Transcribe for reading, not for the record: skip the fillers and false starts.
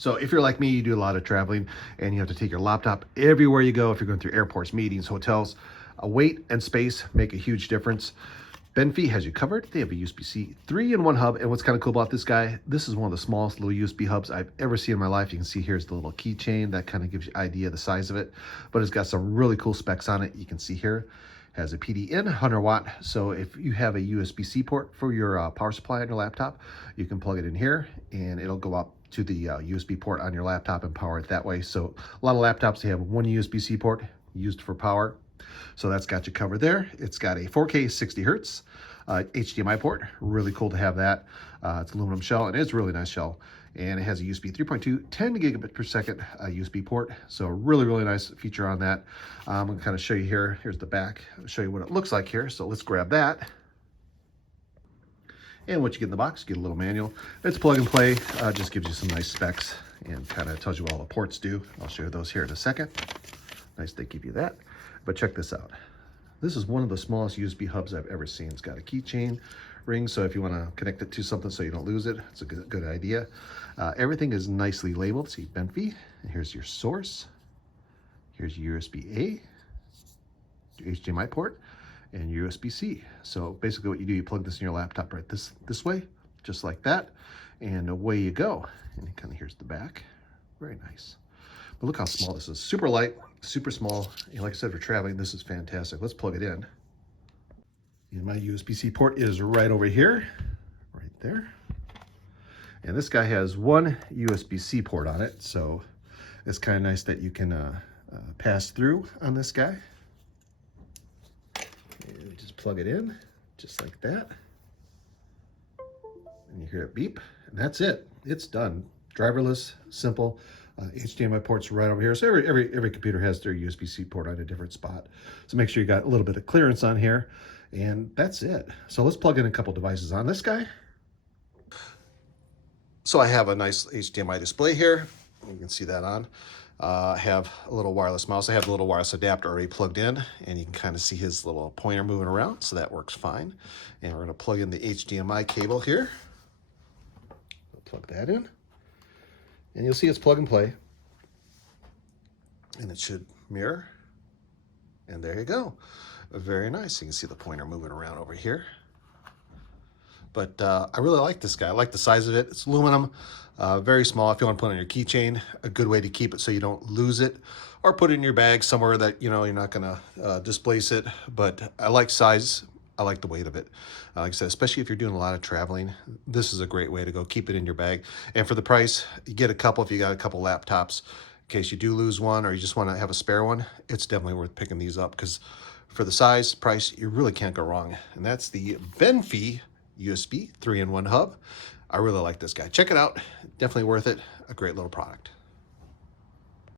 So if you're like me, you do a lot of traveling and you have to take your laptop everywhere you go. If you're going through airports, meetings, hotels, weight and space make a huge difference. Benfei has you covered. They have a USB-C 3-in-1 hub. And what's kind of cool about this guy, this is one of the smallest little USB hubs I've ever seen in my life. You can see here's the little keychain. That kind of gives you an idea of the size of it. But it's got some really cool specs on it. You can see here, has a PD in 100 watt. So if you have a USB-C port for your power supply on your laptop, you can plug it in here and it'll go up to the USB port on your laptop and power it that way. So a lot of laptops, they have one USB-C port used for power. So that's got you covered there. It's got a 4K 60 hertz HDMI port. Really cool to have that. It's aluminum shell and it's a really nice shell. And it has a USB 3.2 10 gigabit per second USB port. So really, really nice feature on that. I'm gonna kind of show you here. Here's the back. I'll show you what it looks like here. So let's grab that. And what you get in the box, you get a little manual. It's plug and play, just gives you some nice specs and kind of tells you what all the ports do. I'll show you those here in a second. Nice they give you that. But check this out. This is one of the smallest USB hubs I've ever seen. It's got a keychain ring, so if you want to connect it to something so you don't lose it, it's a good idea. Everything is nicely labeled. See Benfei, and here's your source. Here's USB-A, your HDMI port, and USB-C. So basically what you do, you plug this in your laptop right this way, just like that, and away you go. And kind of here's the back. Very nice. But look how small this is. Super light, super small. And like I said, for traveling, this is fantastic. Let's plug it in. And my USB-C port is right over here, right there. And this guy has one USB-C port on it. So it's kind of nice that you can pass through on this guy. And just plug it in, just like that. And you hear it beep, and that's it. It's done. Driverless, simple. HDMI ports right over here. So every computer has their USB-C port on a different spot. So make sure you got a little bit of clearance on here, and that's it. So let's plug in a couple devices on this guy. So I have a nice HDMI display here. You can see that on. I have a little wireless mouse. I have the little wireless adapter already plugged in, and you can kind of see his little pointer moving around, so that works fine. And we're going to plug in the HDMI cable here. We'll plug that in. And you'll see it's plug and play. And it should mirror. And there you go. Very nice. You can see the pointer moving around over here. But I really like this guy. I like the size of it. It's aluminum, very small. If you want to put it on your keychain, a good way to keep it so you don't lose it, or put it in your bag somewhere that you're not going to displace it. But I like size. I like the weight of it. Like I said, especially if you're doing a lot of traveling, this is a great way to go. Keep it in your bag. And for the price, you get a couple if you got a couple laptops. In case you do lose one or you just want to have a spare one, it's definitely worth picking these up because for the size, price, you really can't go wrong. And that's the Benfei USB 3-in-1 hub. I really like this guy. Check it out. Definitely worth it. A great little product.